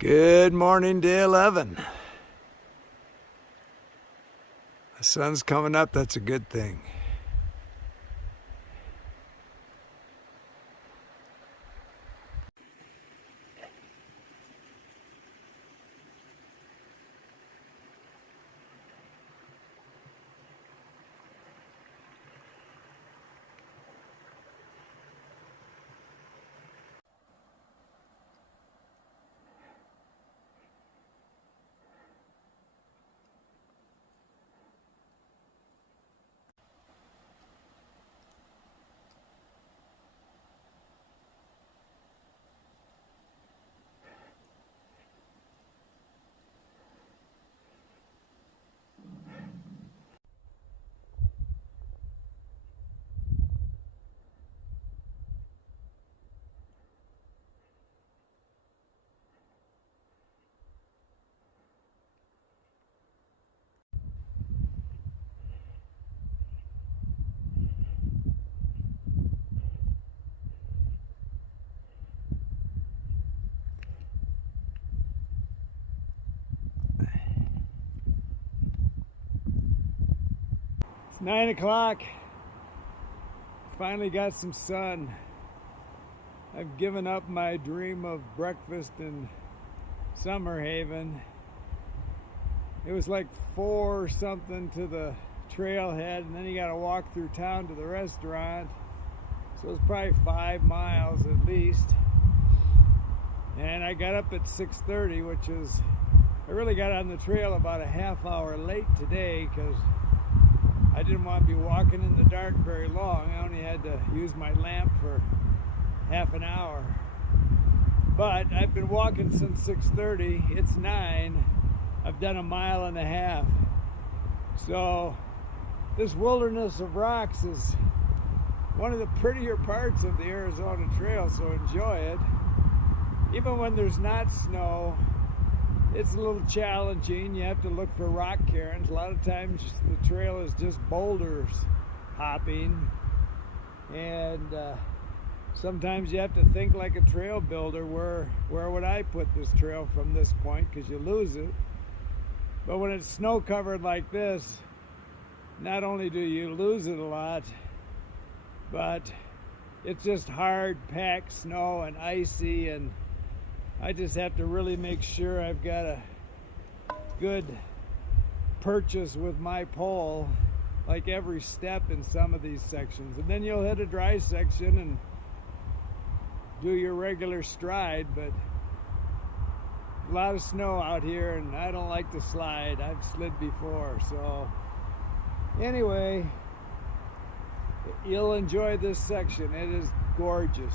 Good morning, day 11. The sun's coming up, that's a good thing. It's 9 o'clock. Finally got some sun. I've given up my dream of breakfast in Summer Haven. It was like 4 something to the trailhead, and then you got to walk through town to the restaurant. So it's probably 5 miles at least. And I got up at 6:30, which is, I really got on the trail about a half hour late today because I didn't want to be walking in the dark very long. I only had to use my lamp for half an hour. But I've been walking since 6:30. It's 9. I've done 1.5 miles. So this wilderness of rocks is one of the prettier parts of the Arizona Trail, so enjoy it. Even when there's not snow, it's a little challenging. You have to look for rock cairns. A lot of times the trail is just boulders hopping, and sometimes you have to think like a trail builder. Where would I put this trail from this point, because you lose it. But when it's snow covered like this, not only do you lose it a lot, but it's just hard packed snow and icy, and I just have to really make sure I've got a good purchase with my pole, like every step in some of these sections. And then you'll hit a dry section and do your regular stride, but a lot of snow out here, and I don't like to slide. I've slid before, so anyway, you'll enjoy this section. It is gorgeous.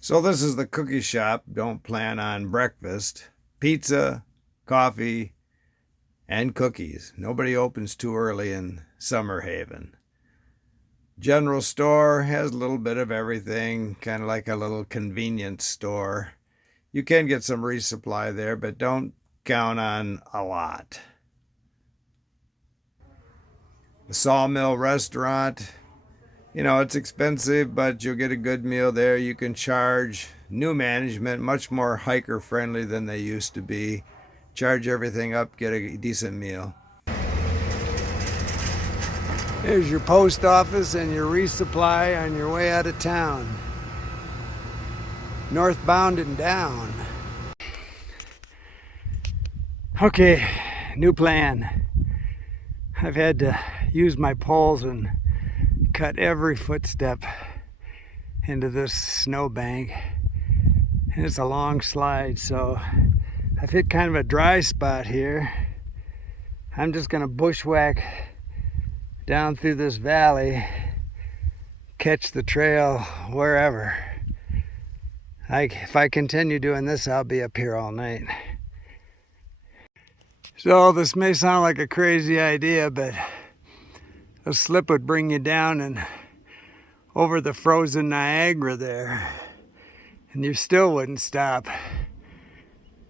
So this is the cookie shop. Don't plan on breakfast. Pizza, coffee, and cookies. Nobody opens too early in Summer Haven. General store has a little bit of everything, kind of like a little convenience store. You can get some resupply there, but don't count on a lot. The Sawmill restaurant, you know, it's expensive, but you'll get a good meal there. You can charge. New management, much more hiker friendly than they used to be. charge everything up, get a decent meal. Here's your post office and your resupply on your way out of town. Northbound and down. Okay, new plan. I've had to use my poles and cut every footstep into this snowbank. And it's a long slide, so I've hit kind of a dry spot here. I'm just gonna bushwhack down through this valley, catch the trail wherever. If I continue doing this, I'll be up here all night. So this may sound like a crazy idea, but a slip would bring you down and over the frozen Niagara there, and you still wouldn't stop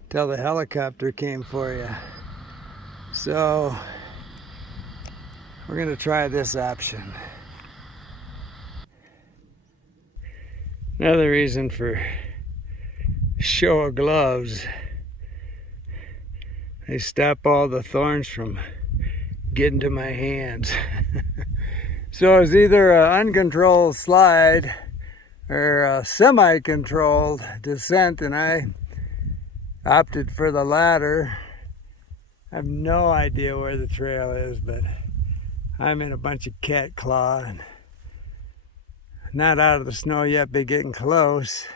till the helicopter came for you. So we're gonna try this option. Another reason for show of gloves. They stop all the thorns from getting to my hands. So it's either an uncontrolled slide or a semi-controlled descent, and I opted for the latter. I have no idea where the trail is, but I'm in a bunch of cat claw and not out of the snow yet, but getting close,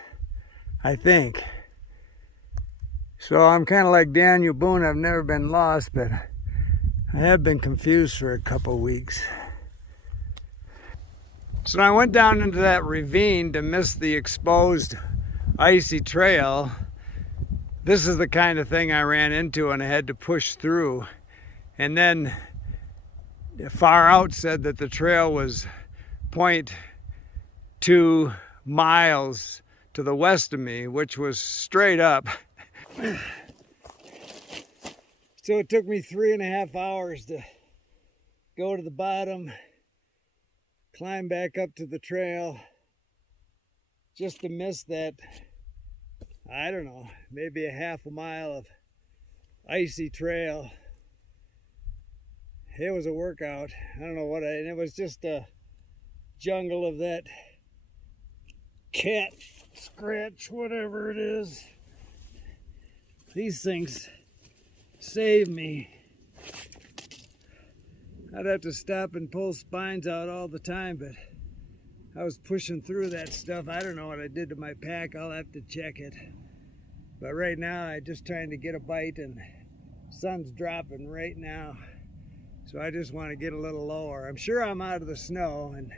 I think. So I'm kind of like Daniel Boone. I've never been lost, but I have been confused for a couple weeks. So I went down into that ravine to miss the exposed icy trail. This is the kind of thing I ran into and I had to push through. And then far out said that the trail was 0.2 miles to the west of me, which was straight up. So it took me 3.5 hours to go to the bottom, climb back up to the trail, just to miss that, I don't know, maybe a half a mile of icy trail. It was a workout. I don't know what and it was just a jungle of that cat scratch, whatever it is. These things save me. I'd have to stop and pull spines out all the time, but I was pushing through that stuff. I don't know what I did to my pack. I'll have to check it. But right now, I'm just trying to get a bite, and sun's dropping right now. So I just want to get a little lower. I'm sure I'm out of the snow, and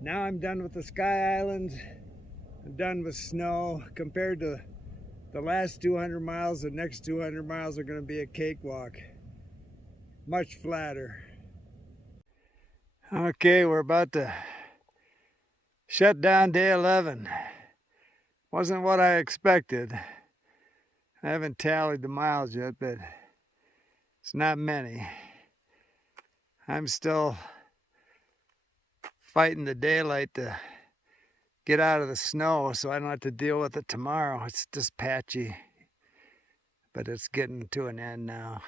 now I'm done with the Sky Islands. I'm done with snow. Compared to the last 200 miles, the next 200 miles are going to be a cakewalk. Much flatter. Okay, we're about to shut down day 11. Wasn't what I expected. I haven't tallied the miles yet, but it's not many. I'm still fighting the daylight to get out of the snow so I don't have to deal with it tomorrow. It's just patchy, but it's getting to an end now.